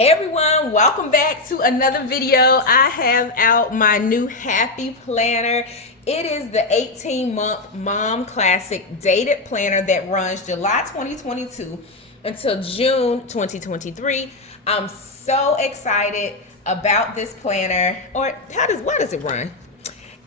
Hey everyone, welcome back to another video. I have out my new Happy Planner. It is the 18-month Mom Classic Dated Planner that runs July 2022 until June 2023. I'm so excited about this planner. Or why does it run?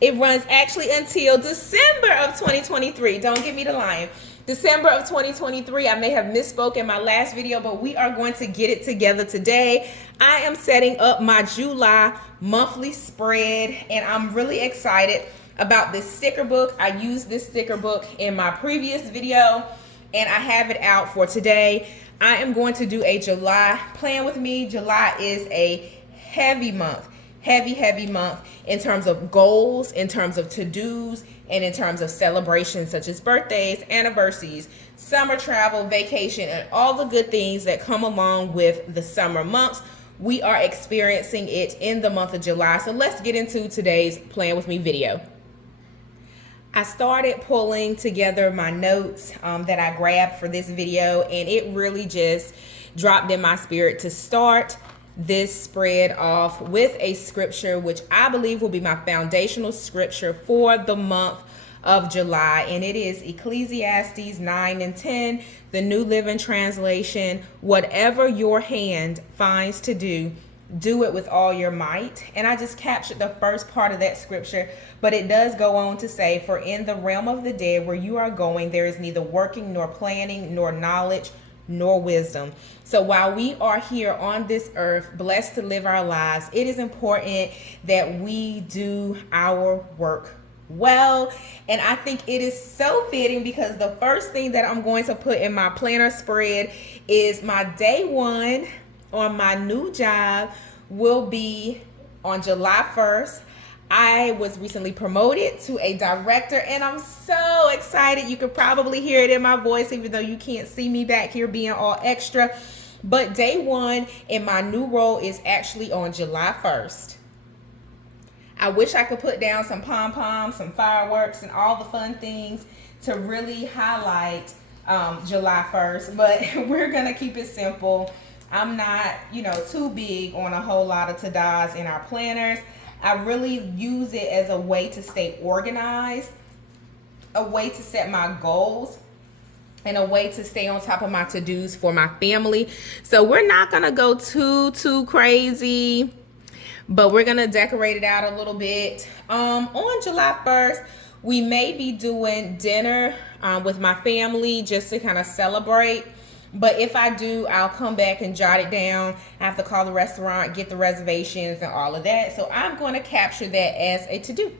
It runs actually until December of 2023. Don't get me to lying. December of 2023. I may have misspoke in my last video, but we are going to get it together today. I am setting up my July monthly spread, and I'm really excited about this sticker book. I used this sticker book in my previous video, and I have it out for today. I am going to do a July plan with me. July is a heavy month. Heavy month in terms of goals, in terms of to-dos, and in terms of celebrations such as birthdays, anniversaries, summer travel, vacation, and all the good things that come along with the summer months. We are experiencing it in the month of July. So let's get into today's Plan With Me video. I started pulling together my notes that I grabbed for this video, and it really just dropped in my spirit to start this spread off with a scripture which I believe will be my foundational scripture for the month of July, and it is Ecclesiastes 9 and 10, the New Living Translation. Whatever your hand finds to do, do it with all your might. And I just captured the first part of that scripture, but it does go on to say, for in the realm of the dead where you are going, there is neither working nor planning nor knowledge nor wisdom. So while we are here on this earth, blessed to live our lives, it is important that we do our work well. And I think it is so fitting because the first thing that I'm going to put in my planner spread is my day one on my new job will be on July 1st. I was recently promoted to a director, and I'm so excited. You could probably hear it in my voice, even though you can't see me back here being all extra. But day one in my new role is actually on July 1st. I wish I could put down some pom-poms, some fireworks, and all the fun things to really highlight July 1st, but we're going to keep it simple. I'm not, too big on a whole lot of to-dos in our planners. I really use it as a way to stay organized, a way to set my goals, and a way to stay on top of my to-dos for my family. So we're not gonna go too crazy, but we're gonna decorate it out a little bit. On July 1st, we may be doing dinner with my family just to kind of celebrate. But if I do, I'll come back and jot it down. I have to call the restaurant, get the reservations and all of that. So I'm going to capture that as a to-do.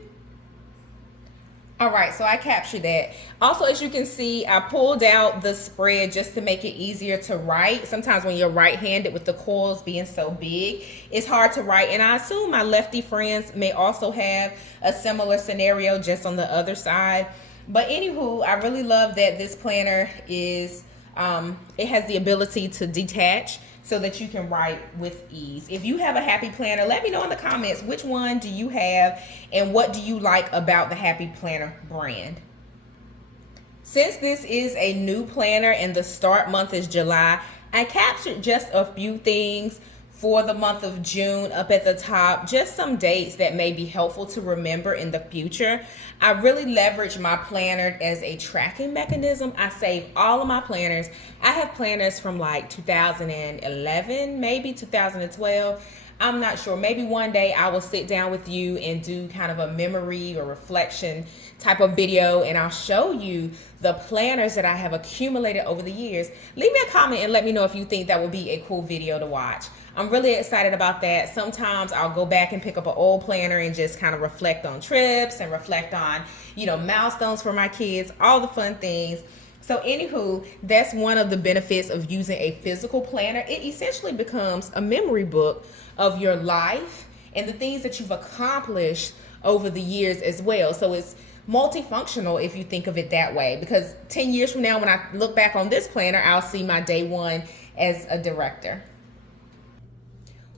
All right, so I captured that. Also, as you can see, I pulled out the spread just to make it easier to write. Sometimes when you're right-handed with the coils being so big, it's hard to write. And I assume my lefty friends may also have a similar scenario just on the other side. But anywho, I really love that this planner is... it has the ability to detach so that you can write with ease. If you have a Happy Planner, let me know in the comments which one do you have and what do you like about the Happy Planner brand. Since this is a new planner and the start month is July, I captured just a few things for the month of June up at the top, just some dates that may be helpful to remember in the future. I really leverage my planner as a tracking mechanism. I save all of my planners. I have planners from like 2011, maybe 2012. I'm not sure. Maybe one day I will sit down with you and do kind of a memory or reflection type of video, and I'll show you the planners that I have accumulated over the years. Leave me a comment and let me know if you think that would be a cool video to watch. I'm really excited about that. Sometimes I'll go back and pick up an old planner and just kind of reflect on trips and reflect on, milestones for my kids, all the fun things. So anywho, that's one of the benefits of using a physical planner. It essentially becomes a memory book of your life and the things that you've accomplished over the years as well. So it's multifunctional if you think of it that way, because 10 years from now, when I look back on this planner, I'll see my day one as a director.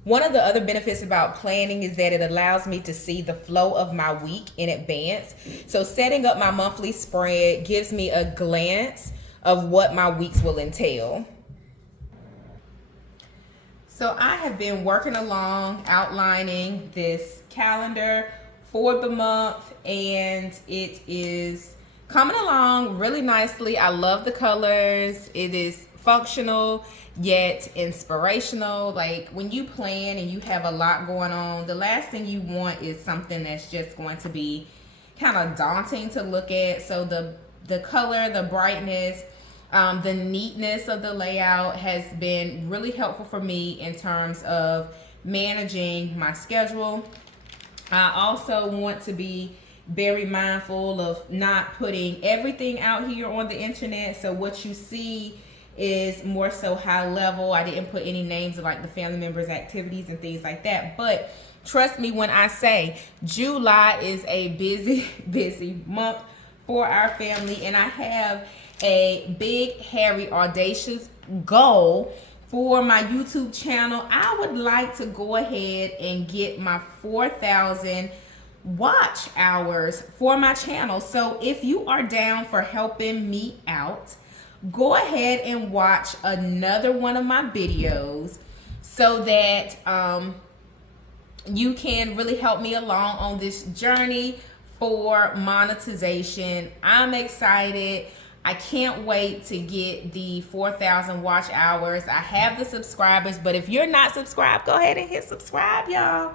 One of the other benefits about planning is that it allows me to see the flow of my week in advance. So setting up my monthly spread gives me a glance of what my weeks will entail. So I have been working along outlining this calendar for the month, and it is coming along really nicely. I love the colors. It is functional yet inspirational. Like when you plan and you have a lot going on, the last thing you want is something that's just going to be kind of daunting to look at. So the color, the brightness, the neatness of the layout has been really helpful for me in terms of managing my schedule. I also want to be very mindful of not putting everything out here on the internet. So what you see is more so high level. I didn't put any names of like the family members' activities and things like that. But trust me when I say July is a busy month for our family, and I have a big, hairy, audacious goal for my YouTube channel. I would like to go ahead and get my 4,000 watch hours for my channel. So if you are down for helping me out, go ahead and watch another one of my videos so that you can really help me along on this journey for monetization. I'm excited. I can't wait to get the 4,000 watch hours. I have the subscribers, but if you're not subscribed, go ahead and hit subscribe, y'all,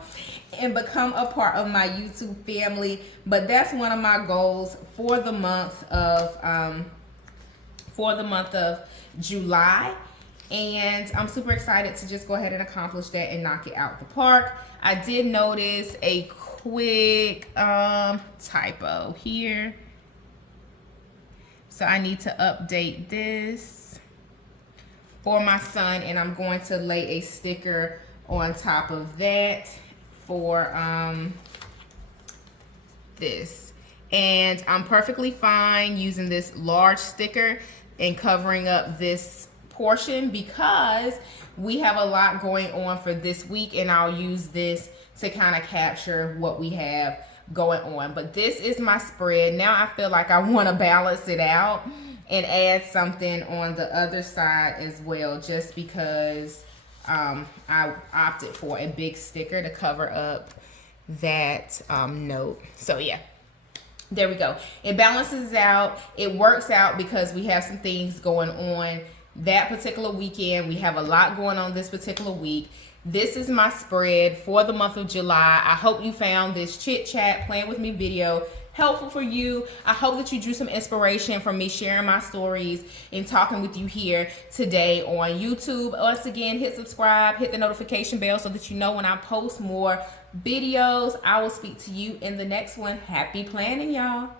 and become a part of my YouTube family. But that's one of my goals for the month of July. And I'm super excited to just go ahead and accomplish that and knock it out the park. I did notice a quick typo here. So I need to update this for my son, and I'm going to lay a sticker on top of that for this. And I'm perfectly fine using this large sticker and covering up this portion because we have a lot going on for this week, and I'll use this to kind of capture what we have going on. But this is my spread. Now I feel like I want to balance it out and add something on the other side as well, just because I opted for a big sticker to cover up that note. So yeah, there we go. It balances out. It works out because we have some things going on that particular weekend. We have a lot going on this particular week. This is my spread for the month of July. I hope you found this chit chat, plan with me video helpful for you. I hope that you drew some inspiration from me sharing my stories and talking with you here today on YouTube. Once again, hit subscribe, hit the notification bell so that you know when I post more videos. I will speak to you in the next one. Happy planning, y'all.